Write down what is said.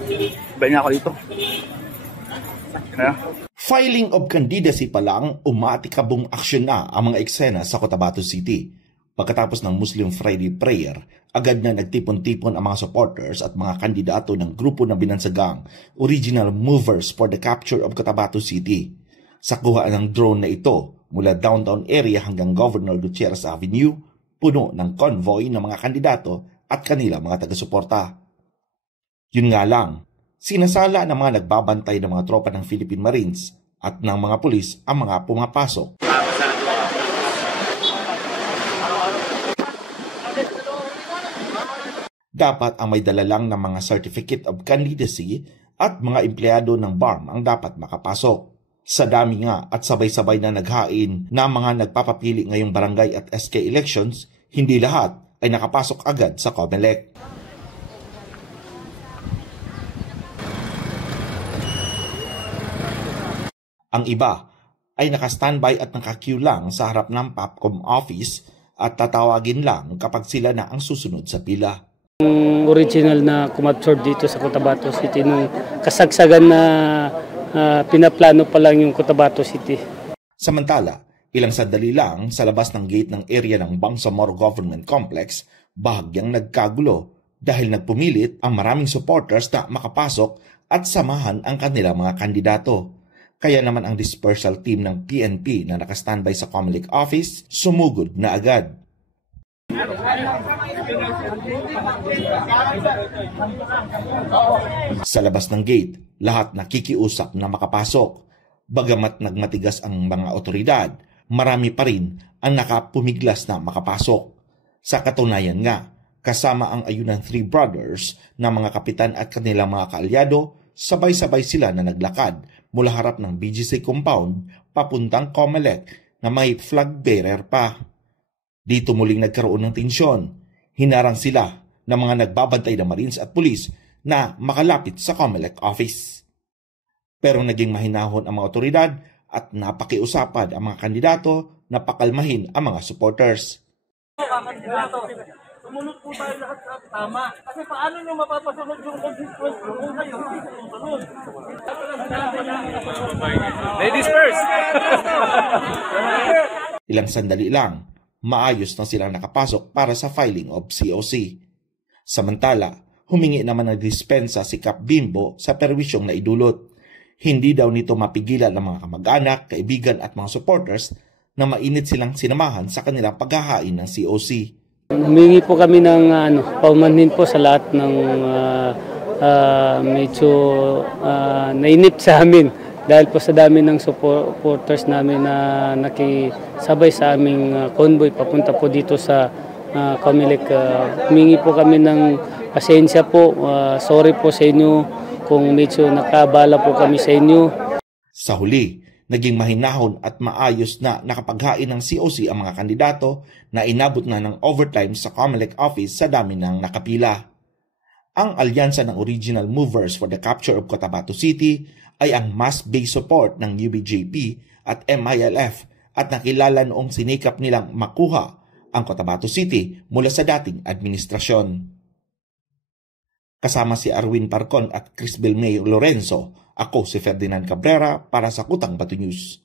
Sige. Bayan niya ako dito. Kaya? Filing of candidacy pa lang, umatikabong aksyon na ang mga eksena sa Cotabato City. Pagkatapos ng Muslim Friday prayer, agad na nagtipon-tipon ang mga supporters at mga kandidato ng grupo na binansagang Original Movers for the Capture of Cotabato City. Sa kuhaan ng drone na ito, mula downtown area hanggang Governor Gutierrez Avenue, puno ng convoy ng mga kandidato at kanila mga taga-suporta. Yun nga lang, sinasala ng mga nagbabantay ng mga tropa ng Philippine Marines at ng mga pulis ang mga pumapasok. Dapat ang may dala lang ng mga certificate of candidacy at mga empleyado ng BARM ang dapat makapasok. Sa dami nga at sabay-sabay na naghain na mga nagpapapili ngayong barangay at SK elections, hindi lahat ay nakapasok agad sa COMELEC. Ang iba ay naka-standby at naka-queue lang sa harap ng PAPCOM office at tatawagin lang kapag sila na ang susunod sa pila. Original na kumabsorb dito sa Cotabato City nung kasagsagan na pinaplano pa lang yung Cotabato City. Samantala, ilang sandali lang sa labas ng gate ng area ng Bangsamoro Government Complex, bahagyang nagkagulo dahil nagpumilit ang maraming supporters na makapasok at samahan ang kanilang mga kandidato. Kaya naman ang dispersal team ng PNP na nakastandby sa COMELEC office sumugod na agad. Sa labas ng gate, lahat nakikiusap na makapasok. Bagamat nagmatigas ang mga otoridad, marami pa rin ang nakapumiglas na makapasok. Sa katunayan nga, kasama ang ayunan 3 brothers na mga kapitan at kanilang mga kaalyado, sabay-sabay sila na naglakad mula harap ng BGC compound papuntang COMELEC na may flag bearer pa. Dito muling nagkaroon ng tensyon. Hinarang sila ng mga nagbabantay na Marines at Pulis na makalapit sa COMELEC office. Pero naging mahinahon ang mga otoridad at napakiusapan ang mga kandidato na pakalmahin ang mga supporters. Sumunod po tayo lahat sa tama. Kasi paano nyo mapapasunod yung consequence kung kayo susunod? Ladies first! Ilang sandali lang, maayos na silang nakapasok para sa filing of COC. Samantala, humingi naman ng dispensa si Kap Bimbo sa perwisyong naidulot. Hindi daw nito mapigilan ng mga kamag-anak, kaibigan at mga supporters na mainit silang sinamahan sa kanilang paghahain ng COC. Humingi po kami ng paumanhin po sa lahat ng medyo nainip sa amin dahil po sa dami ng supporters namin na nakisabay sa aming convoy papunta po dito sa COMELEC. Humingi po kami ng pasensya po, sorry po sa inyo kung medyo nakabala po kami sa inyo. Sa huli, naging mahinahon at maayos na nakapaghain ng COC ang mga kandidato na inabot na ng overtime sa COMELEC office sa dami ng nakapila. Ang alyansa ng Original Movers for the Capture of Cotabato City ay ang mass-based support ng UBJP at MILF at nakilala noong sinikap nilang makuha ang Cotabato City mula sa dating administrasyon. Kasama si Arwin Parcon at Crisbel May Lorenzo, ako si Ferdinand Cabrera para sa Kutang Bato News.